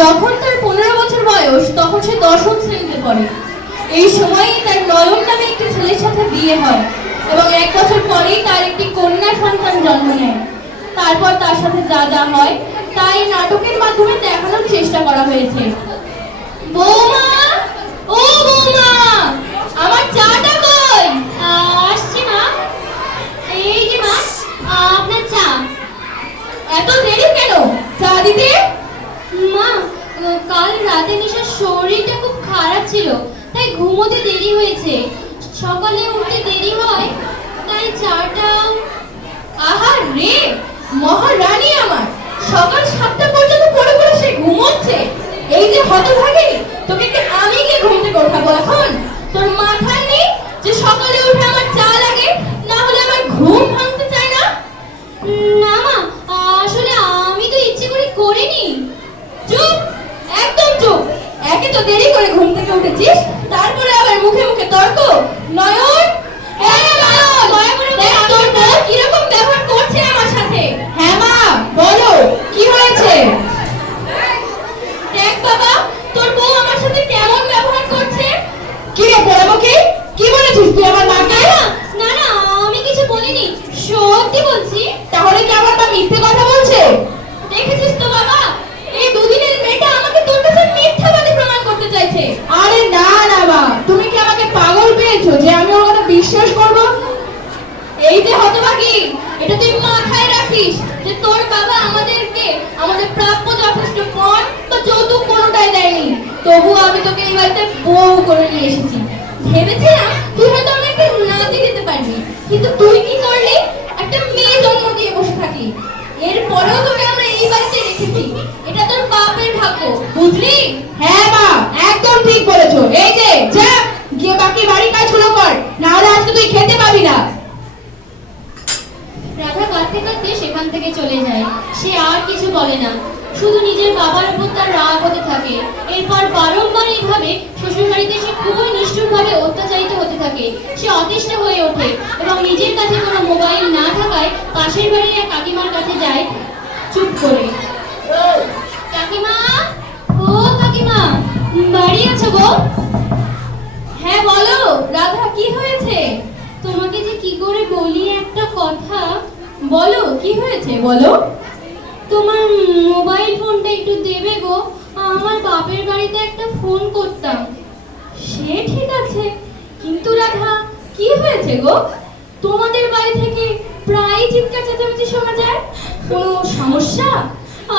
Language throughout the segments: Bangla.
যখন তার পনেরো বছর বয়স, তখন সে দশম শ্রেণীতে পড়ে। এই সময়ই তার নয়ন নামে একটি ছেলের সাথে বিয়ে হয় এবং এক বছর পরেই তার একটি কন্যা সন্তান জন্ম নেয়। তারপর তার সাথে যা যা হয় তাই নাটকের মাধ্যমে দেখানোর চেষ্টা করা হয়েছে। বৌমা এই ভাগে? তোকে কি আমি কি ঘুম থেকে ওঠাবো এখন তোর মাথায় নেই যে সকালে উঠে আমার চা লাগে, না হলে আমার ঘুম ভাঙতে চায় না? না মা, আসলে আমি তো ইচ্ছে করে করিনি। চুপ, একদম চুপ। একে তো দেরি করে ঘুম থেকে উঠেছিস তারপরে আবার মুখে মুখে তর্ক নয়ন এই নয়ন দয়া করে দেখ তোর বউ কীরকম ব্যবহার করছে আমার সাথে হ্যাঁ মা বলো কি হয়েছে দেখ বাবা তোর বউ আমার সাথে কেমন ব্যবহার করছে কি রে বড়বকে কি বলেছিস তুই আমার মাকে না না আমি কিছু বলিনি সত্যি বলছি তাহলে কি আমার মা মিথ্যে কথা বলছে দেখেছিস তো বাবা এই দুদিনের মেয়েটা আমাকে তোর কাছে মিথ্যাবাদী প্রমাণ করতে চাইছে আরে না না মা তুমি কি আমাকে পাগল পেয়েছ যে আমি বিশ্বাস করব? এই যে হতভাগী, এটা তুই মাথায় রাখিস যে তোর বাবা আমাদেরকে আমাদের প্রাপ্য যথেষ্ট পণ বা যৌতুক কোনোটাই দেয়নি। তবুও আমি তোকে এই বাড়িতে বউ করে নিয়ে এসেছি। ভেবেছিলাম তুই হয়তো আমাকে নাতি দিতে পারবি, কিন্তু তুই কি করলি? একটা মেয়ে জন্ম দিয়ে বসে থাকলি এরপরেও তোকে আমরা এই বাড়িতে রেখেছি। এটা তোর বাপের ভাগ্য, বুঝলি? হ্যাঁ মা, একদম ঠিক বলেছ। এই যে! যা বাকি বাড়ি কাজগুলো কর না হলে আজকে তুই খেতে পাবি না। রাধা কাঁদতে কাঁদতে সেখান থেকে চলে যায়। সে আর কিছু বলে না। শুধু নিজের বাবার উপর তার রাগ হতে থাকে। এরপর বারংবার এইভাবে শ্বশুর বাড়িতে সে খুবই নিষ্ঠুরভাবে অত্যাচারিত হতে থাকে। সে অতিষ্ঠ হয়ে ওঠে এবং নিজের কাছে কোনো মোবাইল না থাকায় পাশের বাড়ির এক কাকিমার কাছে যায় চুপ করে। কাকিমা, ও কাকিমা, বাড়ি আছো গো? হ্যাঁ বলো, রাধা, কি হয়েছে? তোমাকে যে কি করে বলি একটা কথা, বলো, কি হয়েছে? বলো। তোমার মোবাইল ফোনটা একটু দেবে গো। আমার বাপের বাড়িতে একটা ফোন করতাম। সে ঠিক আছে। কিন্তু রাধা, কি হয়েছে গো? তোমাদের বাড়ি থেকে প্রায় চিৎকার চেঁচামেচি শোনা যায়? কোনো সমস্যা?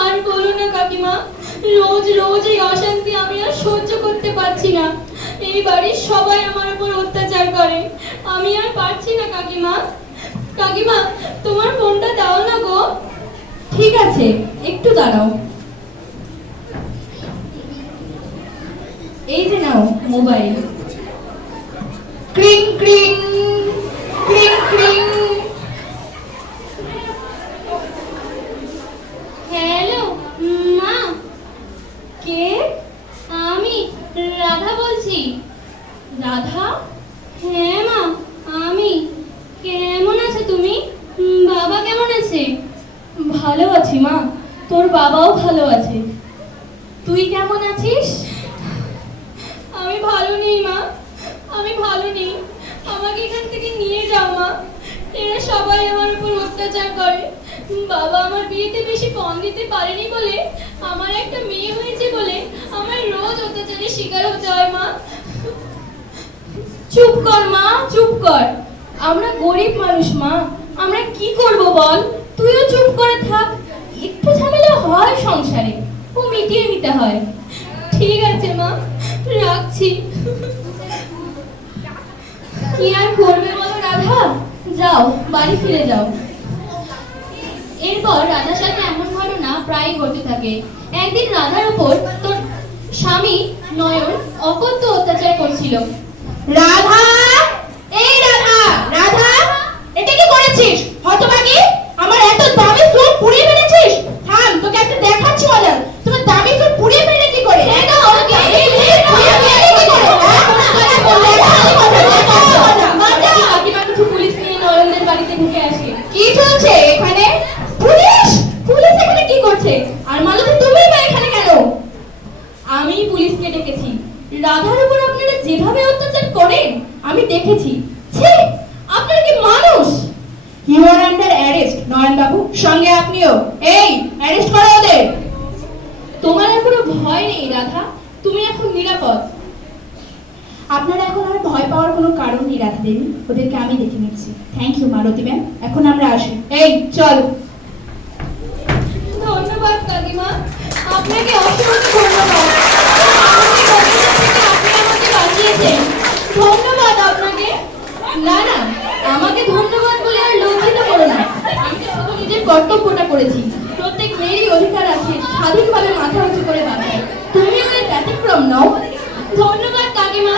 আর বলো না, কাকিমা, রোজ রোজ এই অশান্তি আমি আর সহ্য করতে পারছি না। এই বাড়ির সবাই আমার উপর অত্যাচার করে। আমি আর পারছি না, কাকিমা। কাকিমা, তোমার ফোনটা দাও না গো। ঠিক আছে, একটু দাঁড়াও। এই যে নাও, মোবাইল। ক্রিং ক্রিং ক্রিং হ্যালো মা কে আমি রাধা বলছি রাধা হ্যাঁ মা আমি কেমন আছো তুমি উম, বাবা কেমন আছে ভালো আছি মা তোর বাবাও ভালো আছে। তুই কেমন আছিস? আমি ভালো নেই, মা। আমি ভালো নেই। আমাকে এখান থেকে নিয়ে যাও, মা। এরা সবাই আমার উপর অত্যাচার করে। বাবা আমার বিয়েতে বেশি পণ দিতে পারেনি বলে আমার একটা মেয়ে হয়েছে বলে আমার রোজ অত্যাচারের শিকার হতে হয়, মা। চুপ কর, মা, চুপ কর। আমরা গরিব মানুষ, মা। আমরা কি করব বল? তুইও চুপ করে থাক। একটু ঝামেলা হয় সংসারে, ও মিটিয়ে নিতে হয়। ঠিক আছে মা, রাখছি। কি আর করবে বলো রাধা? যাও, বাড়ি ফিরে যাও। এরপর রাধার সাথে এমন ঘটনা প্রায় ঘটে থাকে। একদিন রাধার উপর তোর স্বামী নয়ন অকথ্য অত্যাচার করছিল। রাধা এই রাধা রাধা এটা কি করেছিস হতভাগী আমার এত দামি চুল পুড়িয়ে ফেলেছিস থাম তোকে একটা দেখাচ্ছি মজা তোমার দামি চুল পুড়িয়ে ফেলে কি করে এই না ওকে এই এই পুড়িয়ে ফেলে কি করে কাকিমা কিছু পুলিশ নিয়ে নরেন্দ্রের বাড়িতে ঢুকে আসে কি চলছে এখানে পুলিশ পুলিশ এখানে কি করছে আর মালতী তুমি বা এখানে কেন এভাবে অত্যাচার করেন আমি দেখেছি। ছি আপনার কি মানুষ? You are under arrest Nayan বাবু সঙ্গে আপনিও। এই অ্যারেস্ট করো ওদের। তোমার আর কোনো ভয় নেই রাধা। তুমি এখন নিরাপদ। আপনারা এখন আর ভয় পাওয়ার কোনো কারণ নেই রাধা দেবী। ওদেরকে আমি দেখে নিচ্ছি। থ্যাংক ইউ মালতী ম্যাম এখন আমরা আসি। এই চল। ধন্যবাদ কাকিমা। আপনাকে অসংখ্য ধন্যবাদ আমাকে অত্যাচার থেকে আপনি আমাকে বাঁচিয়েছেন ধন্যবাদ আপনাকে। না না, আমাকে ধন্যবাদ বলে আর লজ্জিত করো না। আমি নিজের কর্তব্যটা করেছি, প্রত্যেক মেয়েরই অধিকার আছে, স্বাধীনভাবে মাথা উঁচু করে বাঁচার। তুমিও এর ব্যতিক্রম নও। ধন্যবাদ কাকিমা।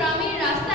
সহ্য করব